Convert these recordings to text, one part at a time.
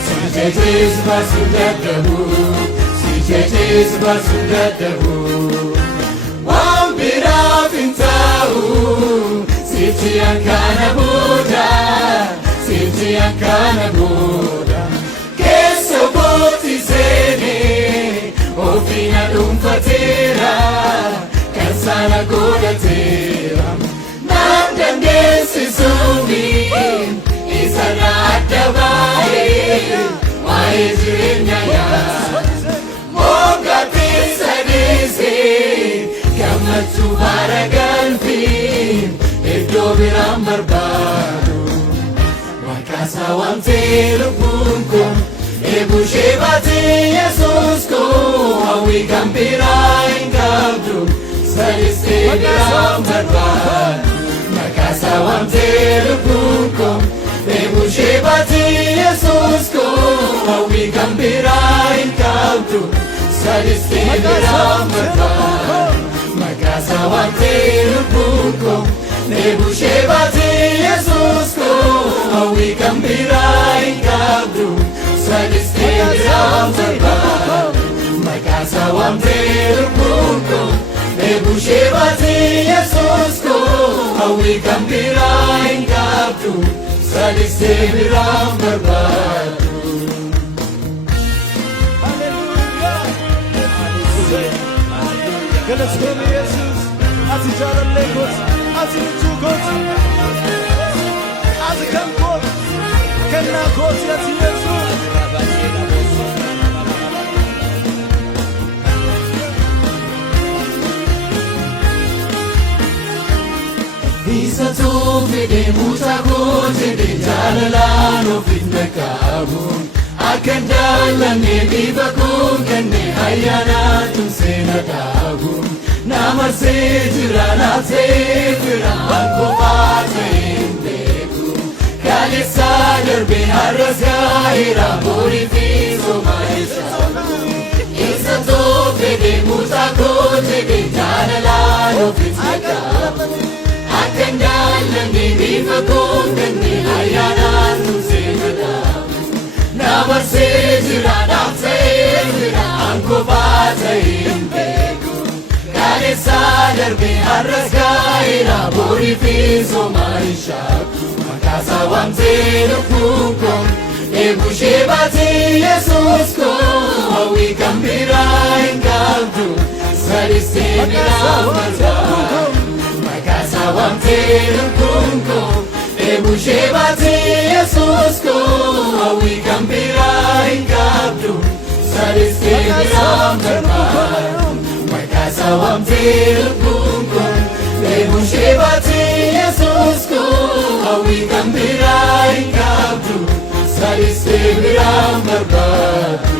Sijejes basudadahu, sijejes basudadahu. Wambira fintau, sitiakana Buddha, sitiakana Buddha. Kesoboti zene, ofina dumfatera, kasana godatera. Nandandesi sumi, isana adabai, maizrinya ya. Moga bisa disi, kamatu haragalfi, edo biram berbadu. Makasawam telubunkum, ebu shebati Yesusku, awi gambira ingabdu, saliste biram berbadu. Makasawam telubunkum, ebu shebati Yesusku, awi gambira ingabdu, saliste biram berbadu. Makasawam telubunkum, ebu shebati Yesusku, awi gambira ingabdu, saliste biram berbadu. Makasawam telubunkum, ebu shebati Yesusku, awi gambira ingabdu, saliste biram berbadu. ገለጽከኝ ኢየሱስ አትጃለለኩት አትንቹኩት አትከምኩት ከናኮት ኢየሱስ Isatu fide mutagut de jalalano fitnakabu akandalane bibakun kenne hayanatum senatabu namase jirana tefira ankomateimbeku kalisa darbe harasgaira bori fiso maisha Isatu fide mutagut de jalalano fitnakabu akandalane bibakun kenne hayanatum senatabu namase jirana tefira ankomateimbeku kalisa darbe harasgaira bori fiso maisha makasawam telubunkum ebu shebati Yesusku awi gambira ingabdu saliste biram berbadu makasawam telubunkum ebu shebati Yesusku awi gambira ingabdu saliste biram berbadu Makasawam telubunkum, ebu shebati Yesusku, awi gambira ingabdu, saliste biram berbadu.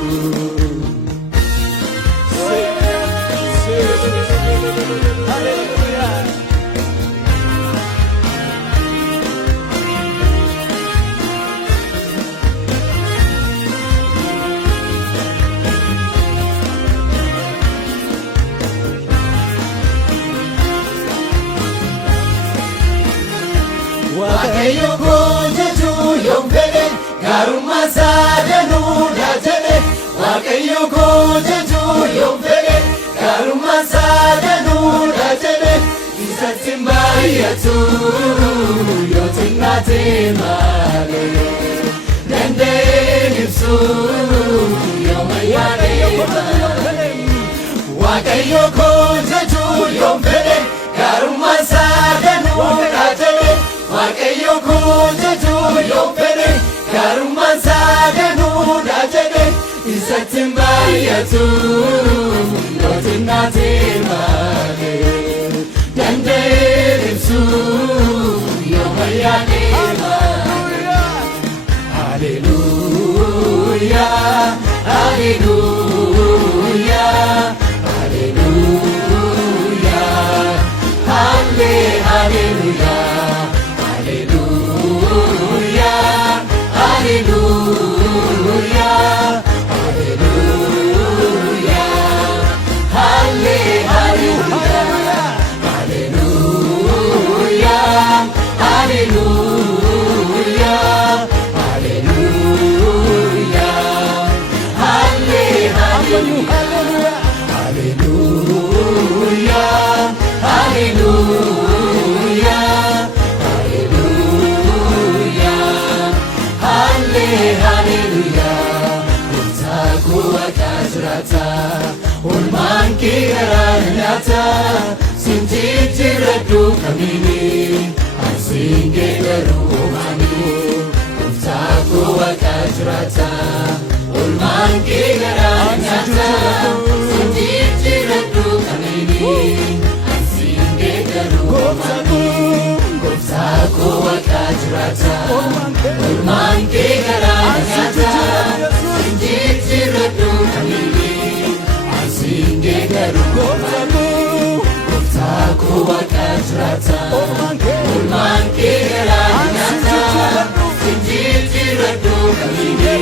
Waaqayyo koojatu yombele garummaa saadanu daajale Waaqayyo koojatu yombele garummaa saadanu daajale isatti baay'atu yoo xinnaate malee danda'een ibsu yoo mayyaane malee Waaqayyo koojatu yombele garummaa saadanu daajale Waaqayyo koojatu yombele garummaa saadanu daajale isatti baay'atu yoo xinnaate malee danda'een ibsu yoo mayyaane malee Hallelujah Hallelujah Hallelujah Hallelujah Hallelujah, hallelujah, hallelujah. Haleluya, Gooftaako Waaqa jiraata, oolmaan kee garaa nyaata, sin jijjiirradhu kamiini, ansiin geeddaruu homaani. Gooftaako Waaqa jiraata, oolmaan kee garaa nyaata, sin jijjiirradhu kamiini, ansiin geeddaruu homaani. Gooftaako Waaqa jiraata, oolmaan kee garaa nyaata, sin jijjiirradhu kamiini, ansiin geeddaruu homaani. Gooftaako Waaqa jiraata, oolmaan kee garaa nyaata, sin jijjiirradhu kamiini,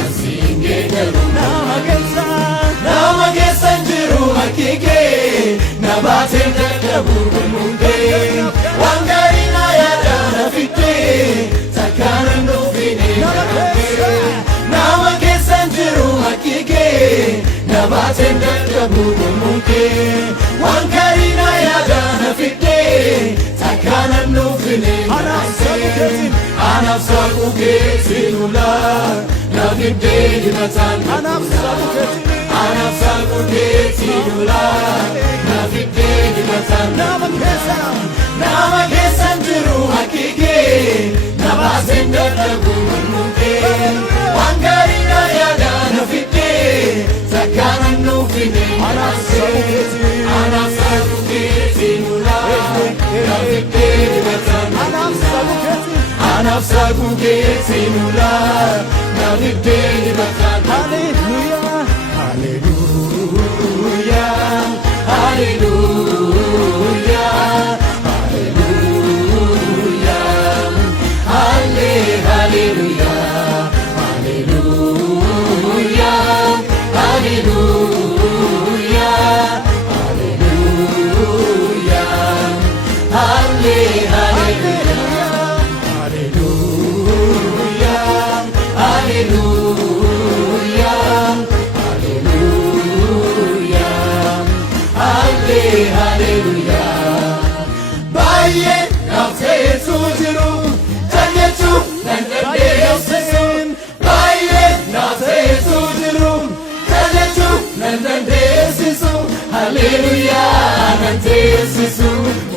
ansiin geeddaruu homaani. Nama keessan jiru harki kee, na baatee dadhabu gurmuun kee, waan gaarii na yaada na fidee, takkaan hin dhufine kee. Nama keessan jiru harki kee, na baatee dadhabu gurmuun kee, waan gaarii na yaada na fidee, takkaan hin dhufine kee. Anaaf saaquu keetiin ulaa, na fidee dibataan Anaaf saaquu keetiin ulaa, na fidee dibataan Nama keessan jiru harki kee, na baasee dadhabu gurmuun kee, waan gaarii na yaada na fidee, takkaan hin dhufine kee. Anaaf saaquu keetiin ulaa, na fidee dibataan Anaaf saaquu keetiin ulaa, na fidee dibataan. Haleluya, haleluya, haleluya, haleluya, haleluya, haleluya, haleluya, haleluya, haleluya, haleluya. Baay'ee naaf ta'etu jiru, jajachuu nan dandeessisu. Baay'ee naaf ta'etu jiru, jajachuu nan dandeessisu. Haleluya nan teessisu,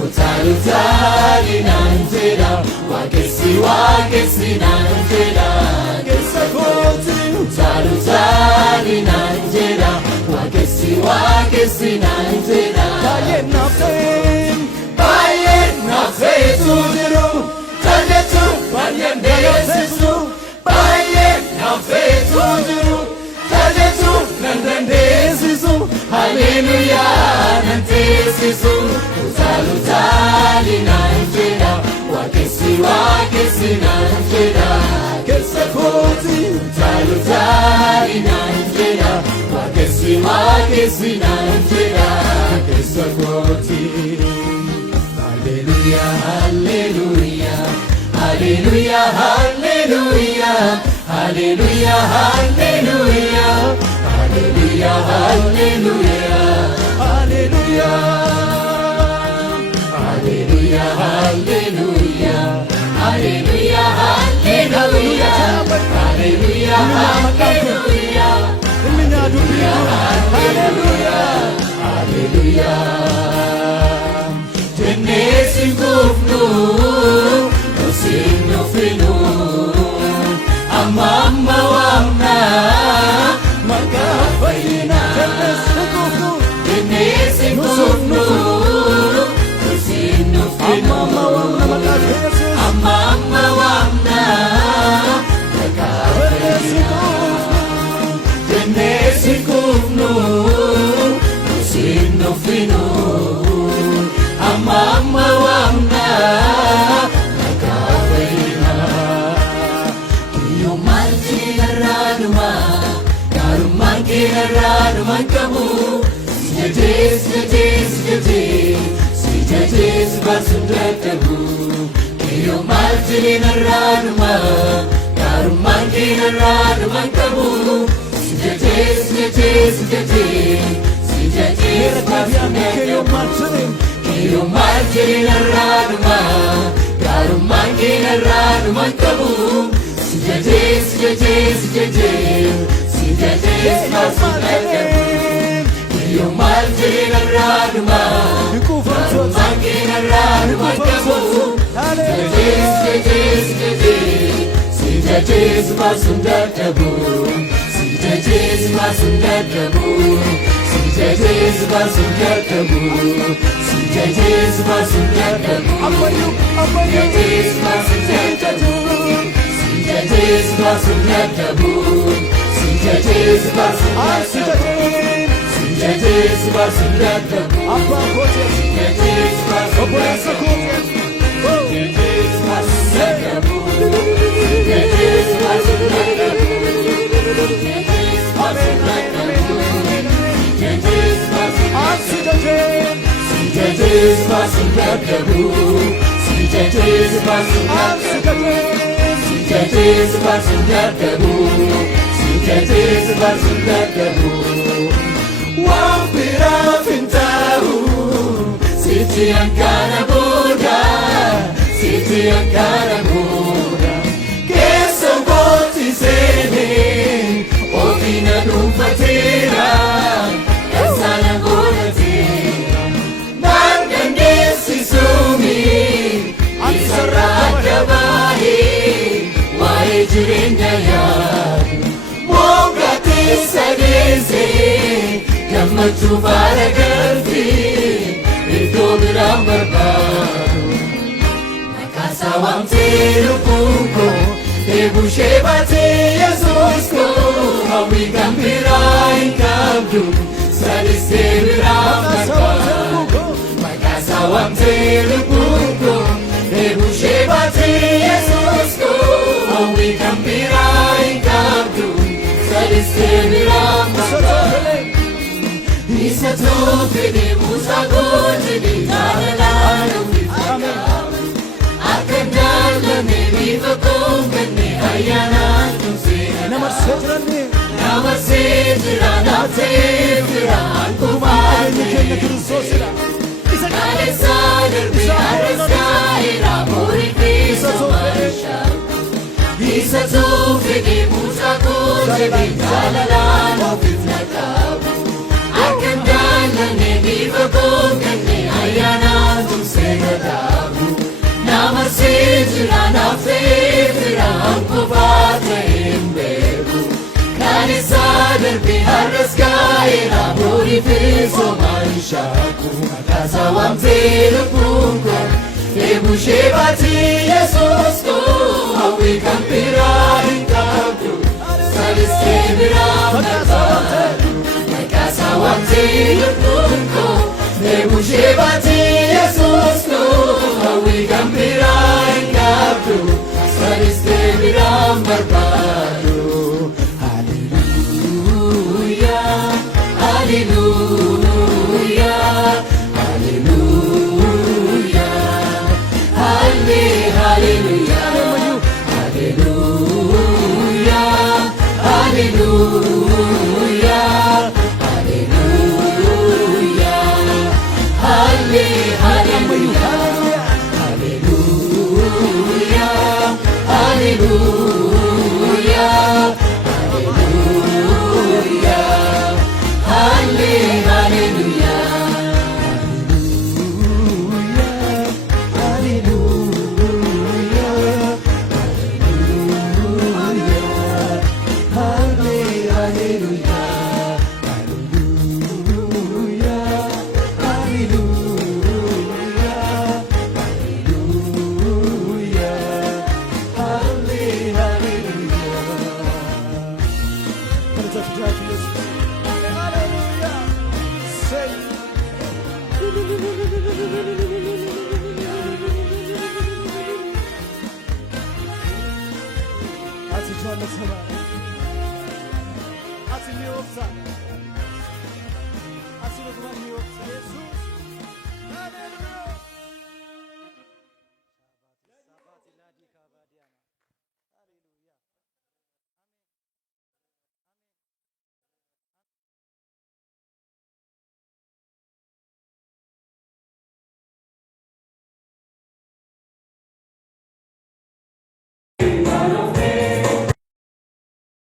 utaaluutaali nan jedha, waaqessi waaqessi nan jedha. Keessa kooti utaaluutaali nan jedha, waaqessi waaqessi nan jedha. Baay'ee naaf ta'etu jiru, jajachuu nan dandeessisu. Baay'ee naaf ta'etu jiru, jajachuu nan dandeessisu. Haleluya nan teessisu, utaaluutaali nan jedha, waaqessi waaqessi nan jedha. Keessa kooti utaaluutaali nan jedha, waaqessi waaqessi nan jedha. Keessa kooti. Haleluya, haleluya, haleluya, haleluya, haleluya, haleluya, haleluya, haleluya, haleluya, haleluya, haleluya, haleluya, haleluya, haleluya, haleluya, haleluya, haleluya. Jennee gufnu, nusin nufinu, amma amma waamna, maqaa fayyina. Jennee gufnu, nusin nufinu, amma amma waamna, maqaa fayyina. Jennee gufnu, nusin nufinu, amma waamna, maqaa fayyina. Kiyyoo maal jiraadhuma, gaarummaan kee irraadhumaan qabu. Si jajee, si jajee, si jajee, si jajee, si baasuun dadhabu. Kiyyoo maal jiraadhuma, gaarummaan kee irraadhumaan qabu. Si jajee, si jajee, si jajee, si jajee, si baasuun dadhabu. Io marginarranuma Garumanginarranuma kabu Sijaje Masundakabu Io marginarranuma Garumanginarranuma kabu Sijaje Masundakabu Sijaje Masundakabu Sijaje Masundakabu Sijaje Masundakabu Sijaje Masundakabu Sijaje Masundakabu Sijaje Masundakabu Sijaje Masundakabu Apa kote Sijaje Masundakabu Sijaje Masundakabu Sijaje Masundakabu Sijaje Masundakabu Sijaje Masundakabu Sijaje Masundakabu Sijaje Masundakabu Wampira Fintau Siti Ankara Buddha Siti Ankara Buddha Kesongoti Sene Ofina Dumfatira Kasana Buddha Tira Nangandesi Sumi Isaraka Bahi Wae Jirenya Yadu Mogati Sadese Gammachuu faara galtii iddoo biraan barbaadu Maqaasaa waamtee lubbuun koo eeguushee baatee Yesuus koo hawwii kan biraa hin qabdu salistee biraan barbaadu Maqaasaa waamtee lubbuun koo eeguushee baatee Yesuus koo hawwii kan biraa hin qabdu salistee biraan barbaadu Isa tofede musa gojede jaalala ufifaka Akka jaalane bifa konkane ayyaana tumseera Nama seejira naafteefira Alkumaani keenya Kiristoosira Kaleessa darbe arraskaa'eera Boori keessa marisha Isa tofede musa gojede jaalala ufifaka Akan dalane bifa konkane ayana tumseera dabu Nama sejira naafteefira Ankufaata himbeeku Kaleessa darbe arraskaa'eera Boori keessa marishaku Maqaasaa waamtee lubbuun koo eeguushee baatee Yesuus koo hawwii kan biraa hin qabdu salistee biraa barbaadu Maqaasaa waamtee lubbuun koo eeguushee baatee Yesuus koo hawwii kan biraa hin qabdu salistee biraan barbaadu Hallelujah, Hallelujah, Hallelujah, Hallelujah, Hallelujah, Hallelujah, Hallelujah, Hallelujah, Hallelujah, Hallelujah, Ati jana sama, ati ni ofsa.